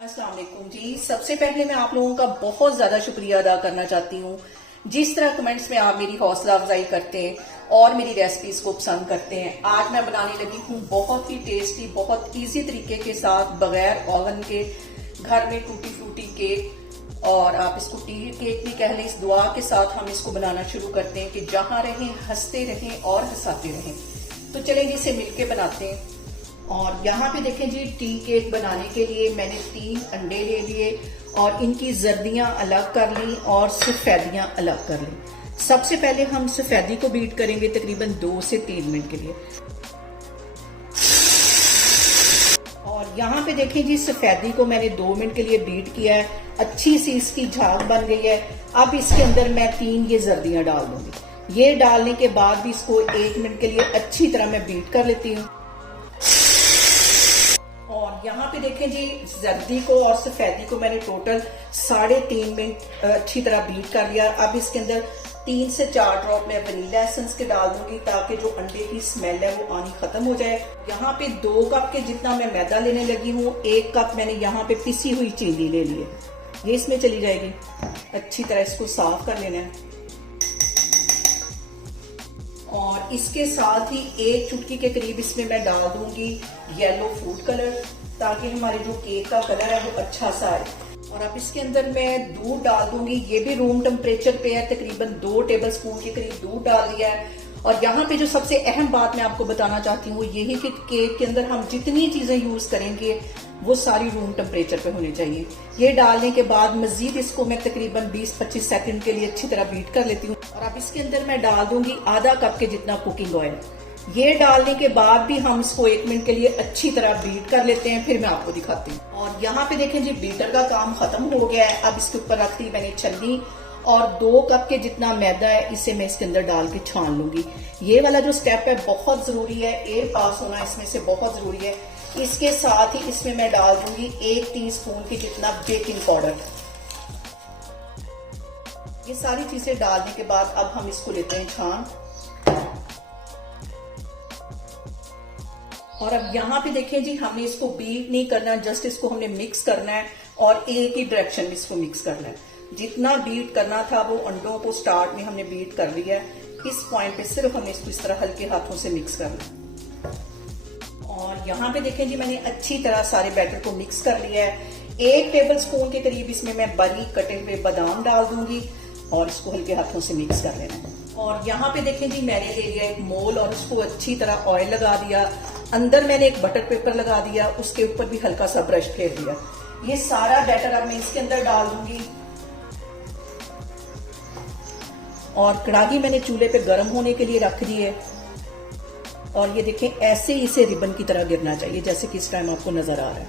अस्सलाम वालेकुम जी। सबसे पहले मैं आप लोगों का बहुत ज्यादा शुक्रिया अदा करना चाहती हूँ। जिस तरह कमेंट्स में आप मेरी हौसला अफजाई करते हैं और मेरी रेसिपीज को पसंद करते हैं। आज मैं बनाने लगी हूँ बहुत ही टेस्टी, बहुत इजी तरीके के साथ, बगैर ओवन के, घर में टूटी फ्रूटी केक, और आप इसको टी केक भी कह लें। इस दुआ के साथ हम इसको बनाना शुरू करते हैं कि जहां रहें हंसते रहें और हंसाते रहें। तो चलें इसे मिलके बनाते हैं। और यहाँ पे देखें जी, टी केक बनाने के लिए मैंने 3 अंडे ले लिए और इनकी जर्दियां अलग कर ली और सफेदियां अलग कर ली। सबसे पहले हम सफेदी को बीट करेंगे तकरीबन 2 से 3 मिनट के लिए। और यहाँ पे देखें जी, सफेदी को मैंने 2 मिनट के लिए बीट किया है। अच्छी सी इसकी झाग बन गई है। अब इसके अंदर मैं 3 ये जर्दियां डाल दूंगी। ये डालने के बाद भी इसको 1 मिनट के लिए अच्छी तरह मैं बीट कर लेती हूँ। और यहाँ पे देखें जी, जर्दी को और सफेदी को मैंने टोटल 3.5 मिनट अच्छी तरह बीट कर लिया। अब इसके अंदर 3 से 4 ड्रॉप मैं वनीला एसेंस के डाल दूंगी ताकि जो अंडे की स्मेल है वो आनी खत्म हो जाए। यहाँ पे 2 कप के जितना मैं मैदा लेने लगी हूँ। 1 कप मैंने यहाँ पे पिसी हुई चीनी ले ली है, ये इसमें चली जाएगी। अच्छी तरह इसको साफ कर लेना है। और इसके साथ ही 1 चुटकी के करीब इसमें मैं डाल दूंगी येलो फूड कलर, ताकि हमारे जो केक का कलर है वो अच्छा सा आए। और अब इसके अंदर मैं दूध डाल दूंगी। ये भी रूम टेम्परेचर पे है, तकरीबन 2 टेबलस्पून के करीब दूध डाल दिया है। और यहाँ पे जो सबसे अहम बात मैं आपको बताना चाहती हूँ यही कि केक के अंदर हम जितनी चीजें यूज करेंगे वो सारी रूम टेम्परेचर पे होनी चाहिए। ये डालने के बाद मजीद इसको मैं तकरीबन 20-25 सेकंड के लिए अच्छी तरह बीट कर लेती हूँ। और अब इसके अंदर मैं डाल दूंगी आधा कप के जितना कुकिंग ऑयल। ये डालने के बाद भी हम इसको 1 मिनट के लिए अच्छी तरह बीट कर लेते हैं, फिर मैं आपको दिखाती हूँ। और यहाँ पे देखें जी, बीटर का काम खत्म हो गया है। अब इसके ऊपर रख दी मैंने छन्नी और 2 कप के जितना मैदा है इसे मैं इसके अंदर डाल के छान लूंगी। ये वाला जो स्टेप है बहुत जरूरी है, एयर पास होना इसमें से बहुत जरूरी है। इसके साथ ही इसमें मैं डाल दूंगी 1 टीस्पून के जितना बेकिंग पाउडर। ये सारी चीजें डालने के बाद अब हम इसको लेते हैं छान। और अब यहाँ पे देखें जी, हमने इसको बीट नहीं करना, जस्ट इसको हमने मिक्स करना है और एक ही डायरेक्शन में इसको मिक्स करना है। जितना बीट करना था वो अंडों को स्टार्ट में हमने बीट कर लिया है। इस पॉइंट पे सिर्फ हमने इसको इस तरह हल्के हाथों से मिक्स करना। और यहाँ पे देखें जी, मैंने अच्छी तरह सारे बैटर को मिक्स कर लिया है। 1 टेबल स्पून के करीब इसमें मैं बारीक कटे हुए बादाम डाल दूंगी और इसको हल्के हाथों से मिक्स कर लेना है। और यहाँ पे देखें जी, मैंने ले लिया एक मोल और उसको अच्छी तरह ऑयल लगा दिया। अंदर मैंने एक बटर पेपर लगा दिया, उसके ऊपर भी हल्का सा ब्रश फेर दिया। ये सारा बैटर अब मैं इसके अंदर डाल दूंगी। और कढ़ाई मैंने चूल्हे पे गर्म होने के लिए रख दी है। और ये देखें, ऐसे ही इसे रिबन की तरह गिरना चाहिए, जैसे कि इस टाइम आपको नजर आ रहा है।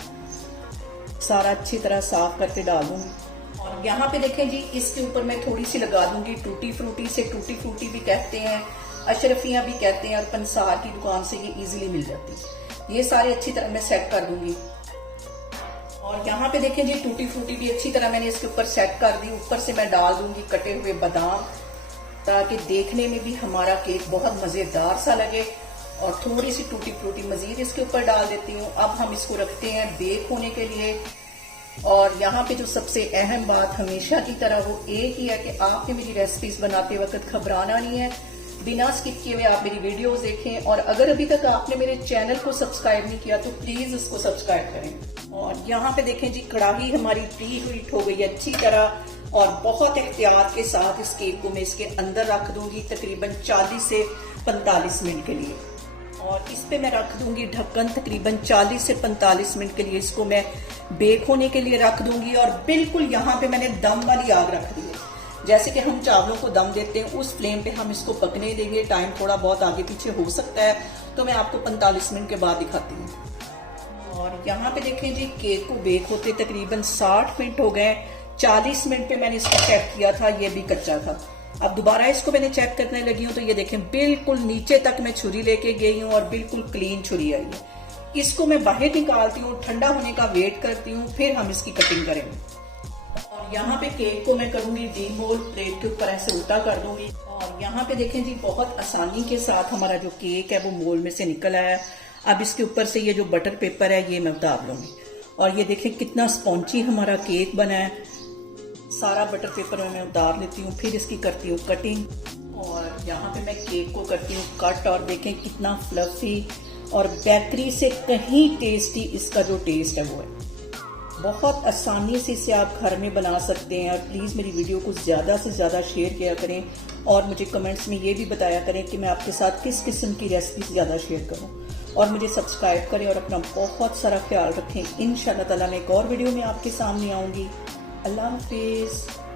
सारा अच्छी तरह साफ करके डाल दूंगी। और यहाँ पे देखें जी, इसके ऊपर मैं थोड़ी सी लगा दूंगी टूटी फ्रूटी से। टूटी फ्रूटी भी कहते हैं, अशरफियां भी कहते हैं, और पंसार की दुकान से ये इजीली मिल जाती है। ये सारे अच्छी तरह मैं सेट कर दूंगी। और यहाँ पे देखें जी, टूटी फ्रूटी भी अच्छी तरह मैंने इसके ऊपर सेट कर दी। ऊपर से मैं डाल दूंगी कटे हुए बादाम, ताकि देखने में भी हमारा केक बहुत मजेदार सा लगे। और थोड़ी सी टूटी फ्रूटी मजीद इसके ऊपर डाल देती हूँ। अब हम इसको रखते हैं बेक होने के लिए। और यहाँ पे जो सबसे अहम बात हमेशा की तरह वो एक ही है कि आपने मेरी रेसिपीज बनाते वक्त घबराना नहीं है। बिना स्किप किए हुए आप मेरी वीडियोस देखें। और अगर अभी तक आपने मेरे चैनल को सब्सक्राइब नहीं किया तो प्लीज इसको सब्सक्राइब करें। और यहाँ पे देखें जी, कढ़ाई हमारी प्री हीट हो गई है अच्छी तरह। और बहुत एहतियात के साथ इस केक को मैं इसके अंदर रख दूंगी तकरीबन 40 से 45 मिनट के लिए। और इस पे मैं रख दूंगी ढक्कन, तकरीबन 40 से 45 मिनट के लिए इसको मैं बेक होने के लिए रख दूंगी। और बिल्कुल यहाँ पे मैंने दम वाली आग रख दी है, जैसे कि हम चावलों को दम देते हैं उस फ्लेम पे हम इसको पकने देंगे। टाइम थोड़ा बहुत आगे पीछे हो सकता है, तो मैं आपको 45 मिनट के बाद दिखाती हूँ। और यहाँ पे देखें जी, केक को बेक होते तकरीबन 60 मिनट हो गए। 40 मिनट पे मैंने इसको चेक किया था, ये भी कच्चा था। अब दोबारा इसको मैंने चेक करने लगी हूँ तो ये देखें, बिल्कुल नीचे तक मैं छुरी लेके गई हूँ और बिल्कुल क्लीन छुरी आई है। इसको मैं बाहर निकालती हूँ, ठंडा होने का वेट करती हूँ, फिर हम इसकी कटिंग करेंगे। और यहाँ पे केक को मैं करूंगी डीमोल्ड, प्लेट के ऊपर ऐसे उल्टा कर दूंगी। और यहाँ पे देखें जी, बहुत आसानी के साथ हमारा जो केक है वो मोल्ड में से निकल आया। अब इसके ऊपर से ये जो बटर पेपर है ये मैं उतार लूंगी। और ये देखें कितना स्पॉन्जी हमारा केक बना है। सारा बटर पेपर में मैं उतार लेती हूँ, फिर इसकी करती हूँ कटिंग और यहाँ पे मैं केक को करती हूँ कट। और देखें कितना फ्लफी और बेकरी से कहीं टेस्टी इसका जो टेस्ट है वो है। बहुत आसानी से इसे आप घर में बना सकते हैं। और प्लीज़ मेरी वीडियो को ज़्यादा से ज़्यादा शेयर किया करें और मुझे कमेंट्स में ये भी बताया करें कि मैं आपके साथ किस किस्म की रेसिपी ज़्यादा शेयर करूं। और मुझे सब्सक्राइब करें और अपना बहुत सारा ख्याल रखें। इंशाल्लाह ताला मैं एक और वीडियो में आपके सामने आऊँगी। अल्लाह हाफिज़।